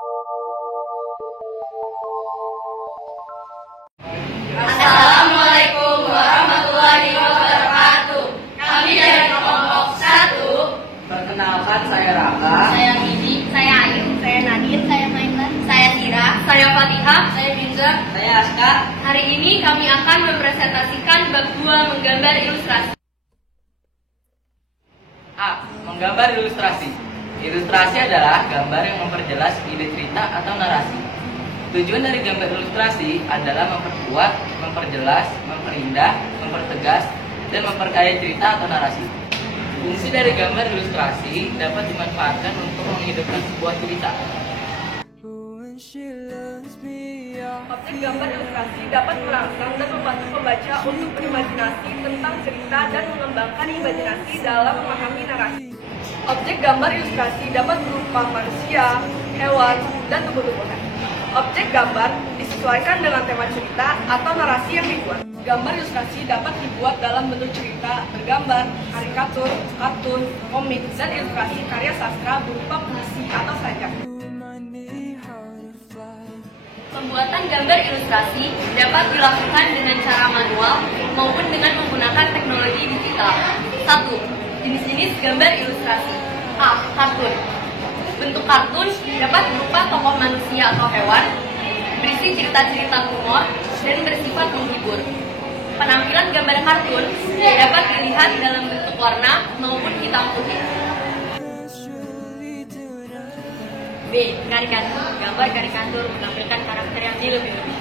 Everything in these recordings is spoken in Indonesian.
Assalamualaikum warahmatullahi wabarakatuh. Kami dari kelompok 1. Perkenalkan, saya Raka. Saya Gigi. Saya Ayu. Saya Nadine. Saya Mainan. Saya Tira. Saya Fatihah. Saya Binza. Saya Aska. Hari ini kami akan mempresentasikan bab 2 menggambar ilustrasi. A. Menggambar ilustrasi. Ilustrasi adalah gambar yang memperjelas ide cerita atau narasi. Tujuan dari gambar ilustrasi adalah memperkuat, memperjelas, memperindah, mempertegas, dan memperkaya cerita atau narasi. Fungsi dari gambar ilustrasi dapat dimanfaatkan untuk menghidupkan sebuah cerita. Objek gambar ilustrasi dapat merangsang dan membantu pembaca untuk berimajinasi tentang cerita dan mengembangkan imajinasi dalam memahami narasi. Objek gambar ilustrasi dapat berupa manusia, hewan, dan tumbuh-tumbuhan. Objek gambar disesuaikan dengan tema cerita atau narasi yang dibuat. Gambar ilustrasi dapat dibuat dalam bentuk cerita, bergambar, karikatur, kartun, komik, dan ilustrasi karya sastra berupa puisi atau sajak. Pembuatan gambar ilustrasi dapat dilakukan dengan cara manual maupun dengan menggunakan teknologi digital. 1. Jenis-jenis gambar ilustrasi. A. Kartun. Bentuk kartun dapat berupa tokoh manusia atau hewan, berisi cerita-cerita humor, dan bersifat menghibur. Penampilan gambar kartun dapat dilihat dalam bentuk warna maupun hitam putih. B. Karikatur. Gambar karikatur menampilkan karakter yang dilebih-lebih,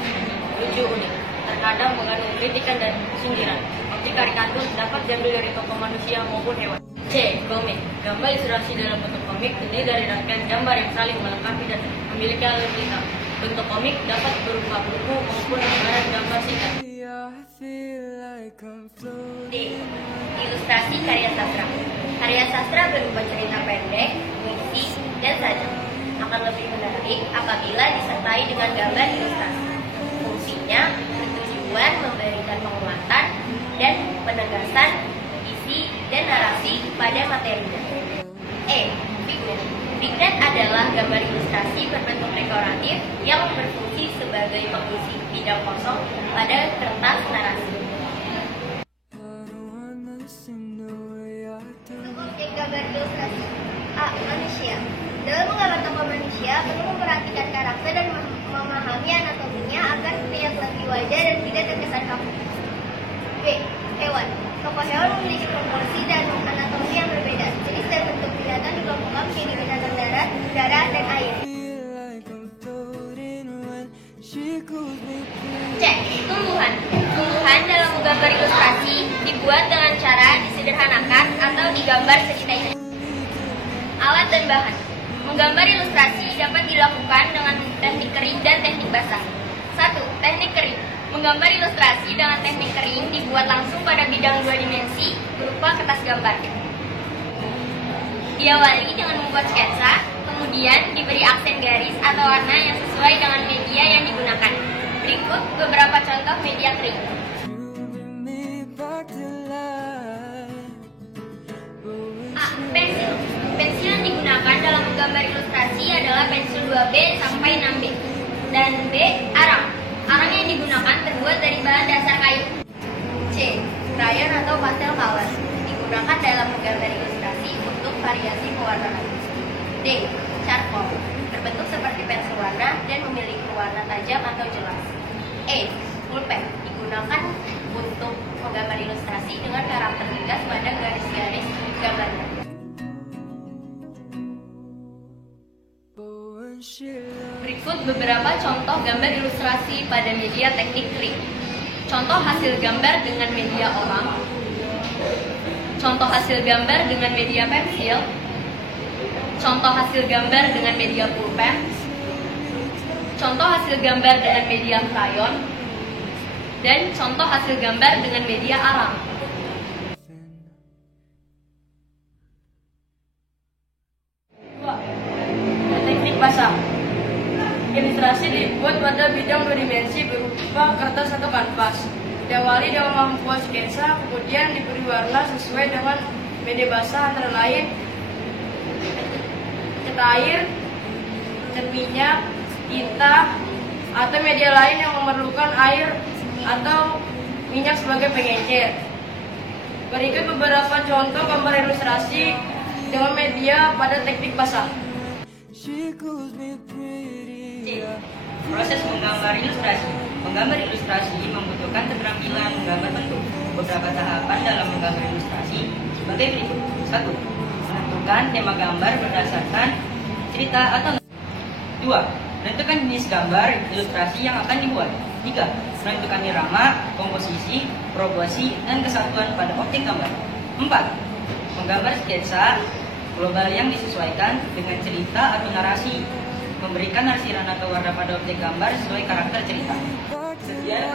lucu, unik, terkadang mengandung kritikan dan sindiran. Objek karikatur dapat diambil dari tokoh manusia maupun hewan. C. Komik. Gambar ilustrasi dalam bentuk komik terdiri dari rangkaian gambar yang saling melengkapi dan memiliki alur cerita. Bentuk komik dapat berupa buku maupun lembaran gambar singkat. D. Ilustrasi karya sastra. Karya sastra berupa cerita pendek, puisi, dan sajak. Akan lebih menarik apabila disertai dengan gambar ilustrasi. Fungsinya bertujuan memberikan penguatan dan penegasan isi dan narasi pada materinya. E. Vignette. Vignette adalah gambar ilustrasi berbentuk dekoratif yang berfungsi sebagai pengisi bidang kosong pada kertas narasi. Objek gambar ilustrasi. A. Manusia. Dalam menggambar tokoh manusia, perlu memperhatikan karakter dan memahami anatominya agar terlihat lebih wajar dan tidak terkesan kaku. B. Hewan. Tokoh hewan memiliki proporsi dan anatomi yang berbeda. Jenis dan bentuk binatang dikelompokkan menjadi binatang darat, udara, dan air. C. Tumbuhan. Tumbuhan dalam menggambar ilustrasi dibuat dengan cara disederhanakan atau digambar sedetail. Alat dan bahan. Menggambar ilustrasi dapat dilakukan dengan teknik kering dan teknik basah. 1. Teknik kering. Menggambar ilustrasi dengan teknik kering dibuat langsung pada bidang 2 dimensi berupa kertas gambar. Diawali dengan membuat sketsa, kemudian diberi aksen garis atau warna yang sesuai dengan media yang digunakan. Berikut beberapa contoh media kering. A. Pensil. Pensil yang digunakan dalam menggambar ilustrasi adalah pensil 2B sampai 6B. Dan B. Arang. Arang yang digunakan terbuat dari bahan dasar kayu. C. Crayon atau pastel color. Digunakan dalam menggambar ilustrasi untuk variasi pewarnaan. D. Charcoal. Berbentuk seperti pensil warna dan memiliki warna tajam atau jelas. E. Pulpen. Digunakan untuk menggambar ilustrasi dengan karakter tegas pada garis-garis gambarnya. Berikut beberapa contoh gambar ilustrasi pada media teknik kering. Contoh hasil gambar dengan media orang. Contoh hasil gambar dengan media pensil. Contoh hasil gambar dengan media pulpen. Contoh hasil gambar dengan media crayon. Dan contoh hasil gambar dengan media arang. Teknik basah. Ilustrasi dibuat pada bidang 2 dimensi berupa kertas atau kanvas. Diawali dengan membuat sketsa, kemudian diberi warna sesuai dengan media basah antara lain cat air, minyak, tinta, atau media lain yang memerlukan air atau minyak sebagai pengecer. Berikut beberapa contoh gambar ilustrasi dengan media pada teknik basah. C. Proses menggambar ilustrasi. Menggambar ilustrasi membutuhkan keterampilan menggambar bentuk. Beberapa tahapan dalam menggambar ilustrasi sebagai berikut. 1. Menentukan tema gambar berdasarkan cerita atau 2. Menentukan jenis gambar ilustrasi yang akan dibuat. 3. Menentukan irama, komposisi, proporsi, dan kesatuan pada objek gambar. 4. Menggambar sketsa global yang disesuaikan dengan cerita atau narasi. Memberikan arsiran atau warna pada objek gambar sesuai karakter cerita. Sekian